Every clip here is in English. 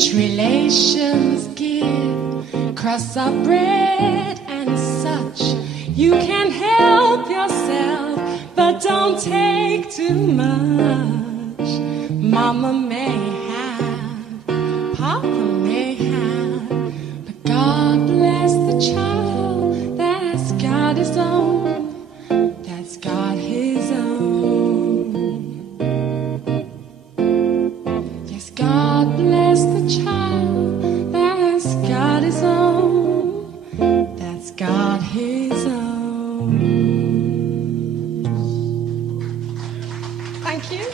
Rich relations give crusts of bread and such. You can help yourself, but don't take too much. Mama may have, Papa may have, but God bless the child that's got his own, that's got his own. Yes, God bless the child that's got his own, that's got his own. Thank you.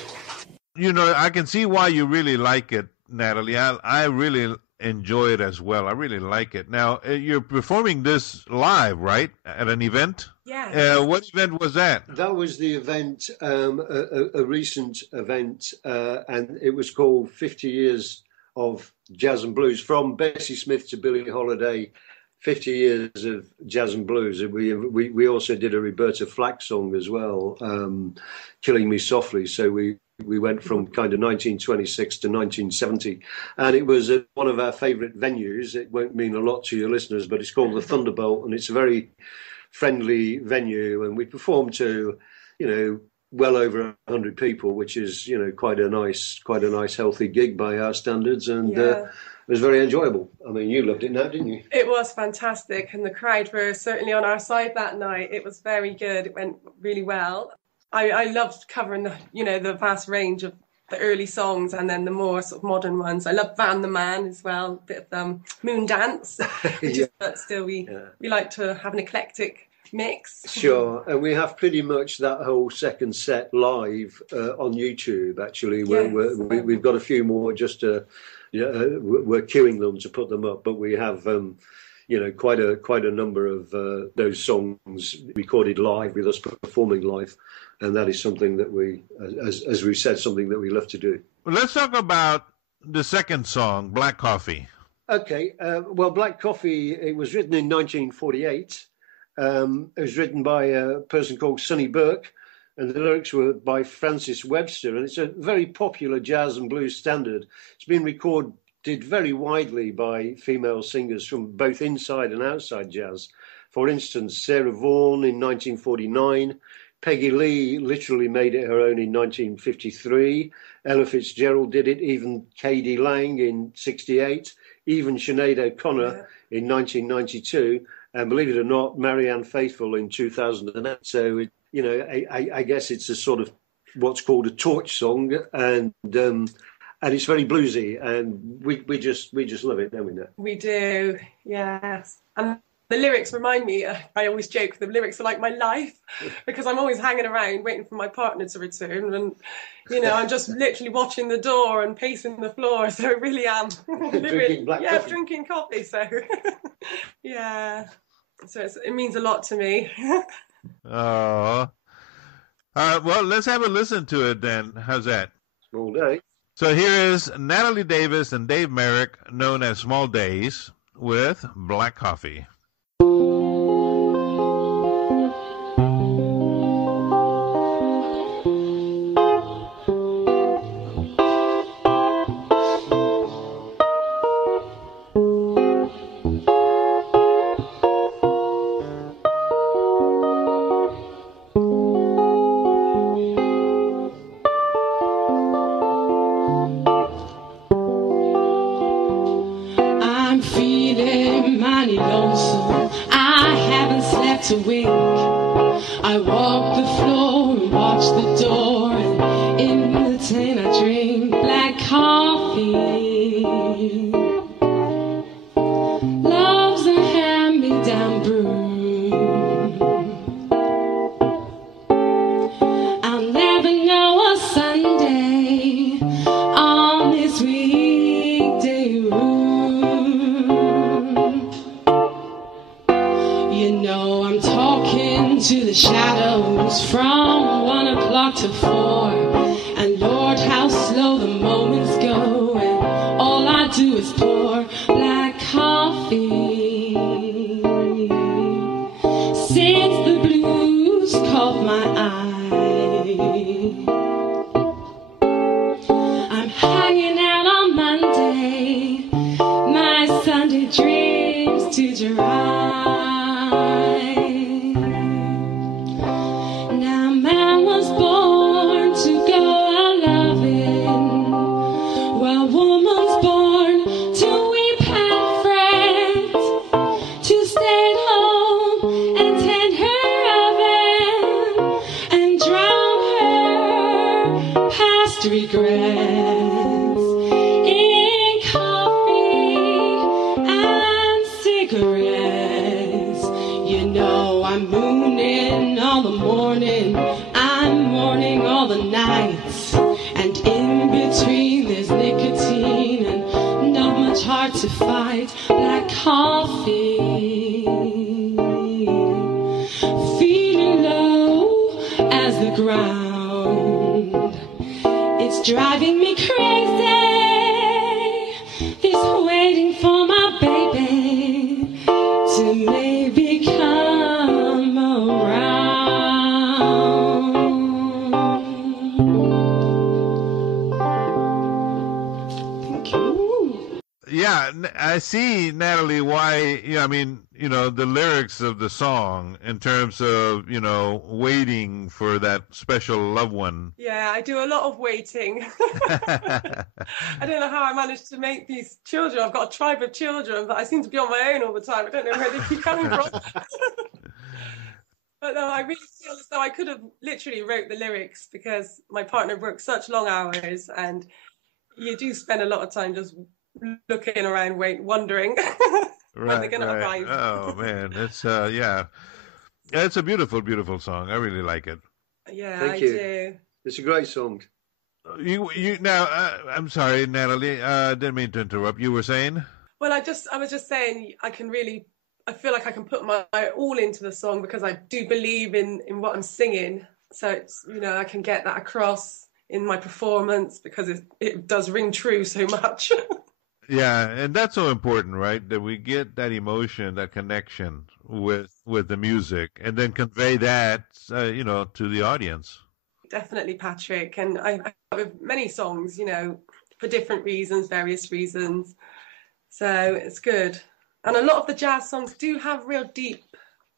You know, I can see why you really like it, Natalie. I really enjoy it as well. I really like it. Now, you're performing this live, right, at an event? Yeah. What event was that? That was the event, a recent event, and it was called 50 Years of Jazz and Blues, from Bessie Smith to Billie Holiday, 50 years of jazz and blues. We also did a Roberta Flack song as well, Killing Me Softly. So we went from kind of 1926 to 1970, and it was one of our favourite venues. It won't mean a lot to your listeners, but it's called the Thunderbolt, and it's a very friendly venue, and we performed to, you know, well over 100 people, which is, you know, quite a nice healthy gig by our standards, and it was very enjoyable. I mean, you loved it now, didn't you? It was fantastic, and the crowd were certainly on our side that night. It was very good. It went really well. I loved covering the vast range of the early songs and then the more sort of modern ones. I love Van the Man as well, a bit of Moon Dance, but still we like to have an eclectic mix. Sure, and we have pretty much that whole second set live on YouTube. Actually, we've got a few more just to. We're queuing them to put them up, but we have quite a number of those songs recorded live with us performing live, and that is something that we, as we said, something that we love to do. Well, let's talk about the second song, Black Coffee. Okay, well, Black Coffee, it was written in 1948. It was written by a person called Sonny Burke, and the lyrics were by Francis Webster, and it's a very popular jazz and blues standard. It's been recorded very widely by female singers from both inside and outside jazz. For instance, Sarah Vaughan in 1949, Peggy Lee literally made it her own in 1953, Ella Fitzgerald did it, even K.D. Lang in 1968, even Sinead O'Connor in 1992, and believe it or not, Marianne Faithfull in 2008. So, I guess it's a sort of what's called a torch song, and it's very bluesy, and we just love it, don't we, Nat? We do, yes. And the lyrics remind me, I always joke, the lyrics are like my life, because I'm always hanging around waiting for my partner to return, and, I'm just literally watching the door and pacing the floor, so I really am. Drinking coffee, so, yeah. So it means a lot to me. Oh. Well, let's have a listen to it then. How's that? Small Day. So here is Natalie Davis and Dave Merrick, known as Small Days, with Black Coffee. To wink, I walk the floor and watch the door, and in the tent I drink black coffee. Love's a hand-me-down brew. I'll never know a Sunday on this weekday room. I'm talking to the shadows from 1 o'clock to 4, and Lord, how slow the moments go, and all I do is regrets in coffee and cigarettes. You know I'm mooning all the morning, I'm mourning all the nights, and in between there's nicotine and not much heart to fight. Black coffee, feeling low as the ground. It's driving me crazy, this waiting for my baby to maybe come around. Thank you. Yeah, I see, Natalie, why, I mean, the lyrics of the song in terms of, waiting for that special loved one. Yeah, I do a lot of waiting. I don't know how I managed to make these children. I've got a tribe of children, but I seem to be on my own all the time. I don't know where they keep coming from. But no, I really feel as though I could have literally wrote the lyrics, because my partner works such long hours, and you do spend a lot of time just looking around, wondering when they're going to arrive. Oh man, it's yeah, it's a beautiful, beautiful song. I really like it. Yeah, Thank I you. do. It's a great song. You now. I'm sorry, Natalie. Didn't mean to interrupt. You were saying? Well, I was just saying, I feel like I can put my all into the song, because I do believe in what I'm singing. So it's, I can get that across in my performance, because it does ring true so much. Yeah, and that's so important, right? That we get that emotion, that connection with the music, and then convey that, to the audience. Definitely, Patrick. And I have many songs, for different reasons, various reasons. So it's good. And a lot of the jazz songs do have real deep,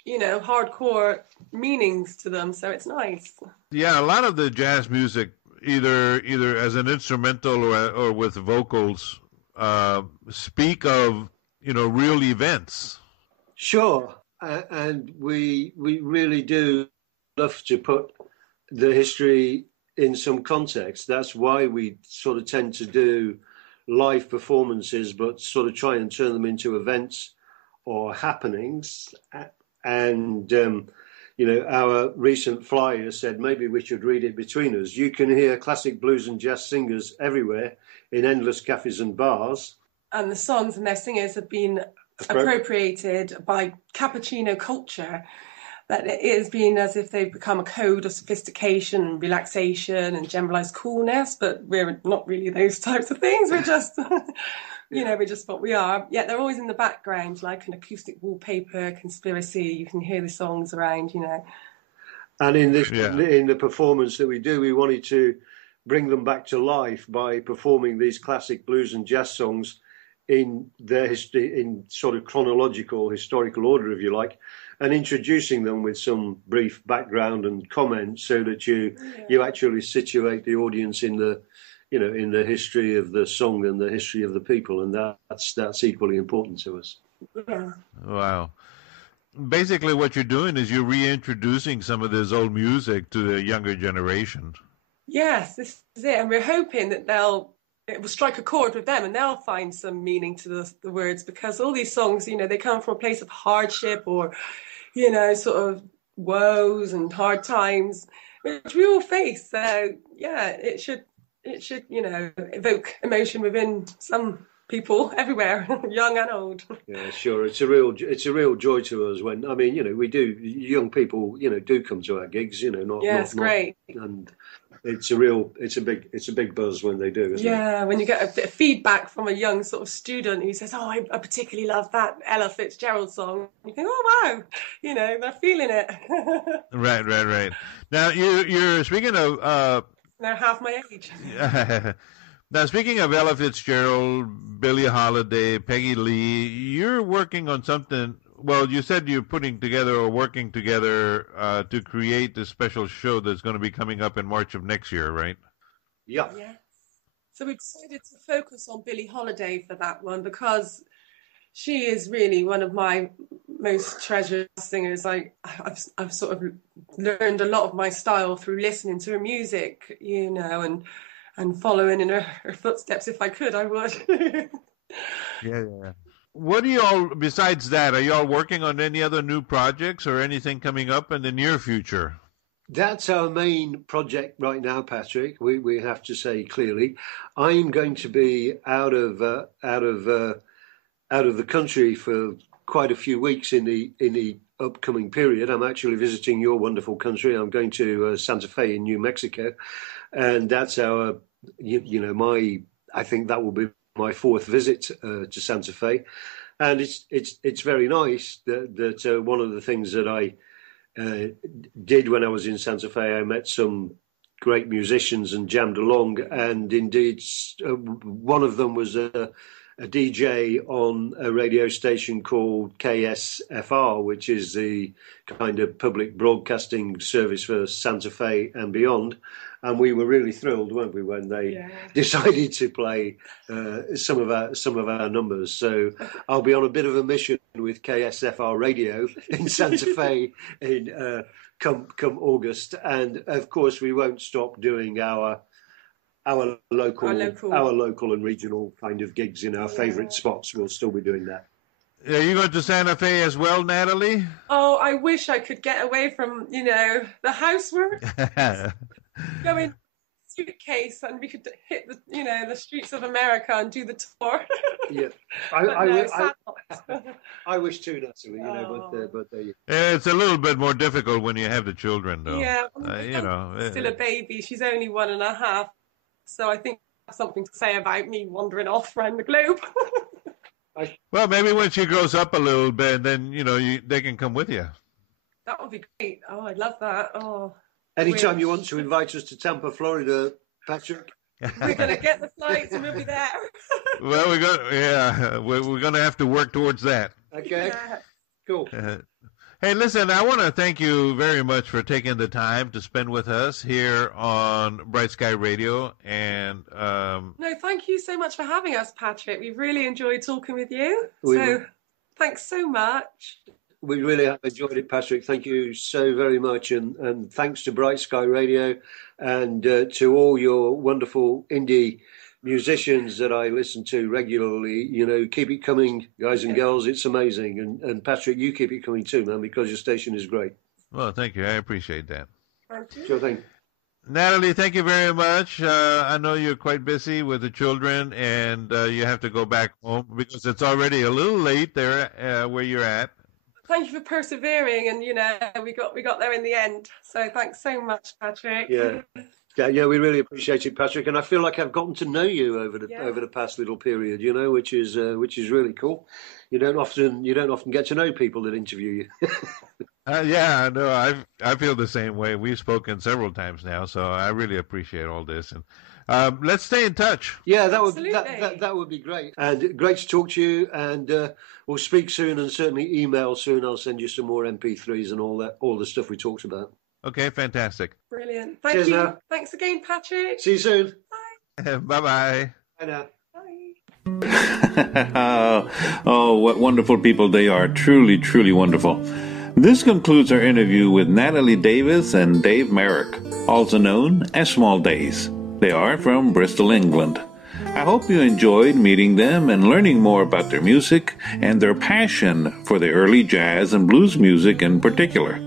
hardcore meanings to them. So it's nice. Yeah, a lot of the jazz music, either as an instrumental or with vocals, speak of real events. Sure, and we really do love to put the history in some context. That's why we sort of tend to do live performances, but sort of try and turn them into events or happenings. And our recent flyer said maybe we should read it between us. You can hear classic blues and jazz singers everywhere in endless cafes and bars. And the songs and their singers have been appropriated by cappuccino culture. That it has been as if they've become a code of sophistication and relaxation and generalized coolness, but we're not really those types of things. We're just, we're just what we are. Yet they're always in the background, like an acoustic wallpaper, conspiracy. You can hear the songs around, And in the performance that we do, we wanted to bring them back to life by performing these classic blues and jazz songs in their history, in sort of chronological, historical order, if you like, and introducing them with some brief background and comments, so that you actually situate the audience in the history of the song and the history of the people, and that's equally important to us. Yeah. Wow. Basically, what you're doing is you're reintroducing some of this old music to the younger generation. Yes, this is it, and we're hoping that it will strike a chord with them, and they'll find some meaning to the words, because all these songs, they come from a place of hardship or, sort of woes and hard times, which we all face. So yeah, it should evoke emotion within some people everywhere, young and old. Yeah, sure. It's a real joy to us when, we do, young people, do come to our gigs, Great. And it's a big buzz when they do, isn't it? Yeah, when you get a bit of feedback from a young sort of student who says, "Oh, I particularly love that Ella Fitzgerald song." You think, "Oh wow," they're feeling it. Right. Now you're speaking of. They're half my age. Now, speaking of Ella Fitzgerald, Billie Holiday, Peggy Lee, you're working on something. Well, you said you're putting together or working together to create this special show that's going to be coming up in March of next year, right? Yeah. Yes. So we decided to focus on Billie Holiday for that one, because she is really one of my most treasured singers. I've sort of learned a lot of my style through listening to her music, and and following in her footsteps. If I could, I would. Yeah. What do you all, besides that, are you all working on any other new projects or anything coming up in the near future? That's our main project right now, Patrick. We have to say clearly, I'm going to be out of the country for quite a few weeks in the upcoming period. I'm actually visiting your wonderful country. I'm going to Santa Fe in New Mexico, and that's our, I think that will be my fourth visit to Santa Fe, and it's very nice that one of the things that I did when I was in Santa Fe, I met some great musicians and jammed along, and indeed one of them was a DJ on a radio station called KSFR, which is the kind of public broadcasting service for Santa Fe and beyond. And we were really thrilled, weren't we, when they decided to play some of our numbers. So I'll be on a bit of a mission with KSFR Radio in Santa Fe in come August, and of course we won't stop doing our local and regional kind of gigs in our favourite spots. We'll still be doing that. Are you going to Santa Fe as well, Natalie? Oh, I wish I could get away from, the housework. Go in suitcase and we could hit the streets of America and do the tour. Yeah, I wish too, Natalie. But it's a little bit more difficult when you have the children, though. Yeah, still a baby. She's only 1.5, so I think that's something to say about me wandering off around the globe. Well, maybe when she grows up a little bit, then they can come with you. That would be great. Oh, I'd love that. Oh. Anytime you want to invite us to Tampa, Florida, Patrick. We're going to get the flights and we'll be there. Well, we're going to have to work towards that. Okay, cool. Hey, listen, I want to thank you very much for taking the time to spend with us here on Bright Sky Radio. And no, thank you so much for having us, Patrick. We've really enjoyed talking with you. Thanks so much. We really have enjoyed it, Patrick. Thank you so very much. And thanks to Bright Sky Radio and to all your wonderful indie musicians that I listen to regularly. Keep it coming, guys and girls. It's amazing. And Patrick, you keep it coming too, man, because your station is great. Well, thank you. I appreciate that. Thank you. Sure thing. Natalie, thank you very much. I know you're quite busy with the children and you have to go back home because it's already a little late there where you're at. Thank you for persevering, and we got there in the end. So thanks so much, Patrick. Yeah, we really appreciate it, Patrick. And I feel like I've gotten to know you over the past little period, which is really cool. You don't often get to know people that interview you. Yeah, no, I feel the same way. We've spoken several times now, so I really appreciate all this. And let's stay in touch. Yeah, that would be great. And great to talk to you. And we'll speak soon, and certainly email soon. I'll send you some more MP3s and all the stuff we talked about. Okay, fantastic. Brilliant. Thank you. Now. Thanks again, Patrick. See you soon. Bye. Bye-bye. Bye now. Oh, what wonderful people they are. Truly, truly wonderful. This concludes our interview with Natalie Davis and Dave Merrick, also known as Small Days. They are from Bristol, England. I hope you enjoyed meeting them and learning more about their music and their passion for the early jazz and blues music in particular.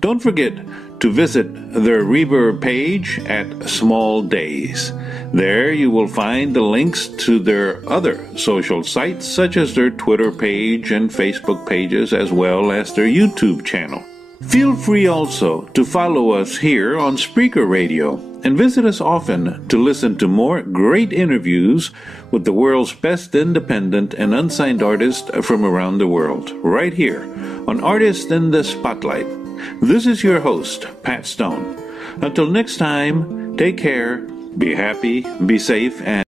Don't forget to visit their Reverb page at Small Days. There you will find the links to their other social sites, such as their Twitter page and Facebook pages, as well as their YouTube channel. Feel free also to follow us here on Spreaker Radio and visit us often to listen to more great interviews with the world's best independent and unsigned artists from around the world, right here on Artists in the Spotlight. This is your host, Pat Stone. Until next time, take care, be happy, be safe, and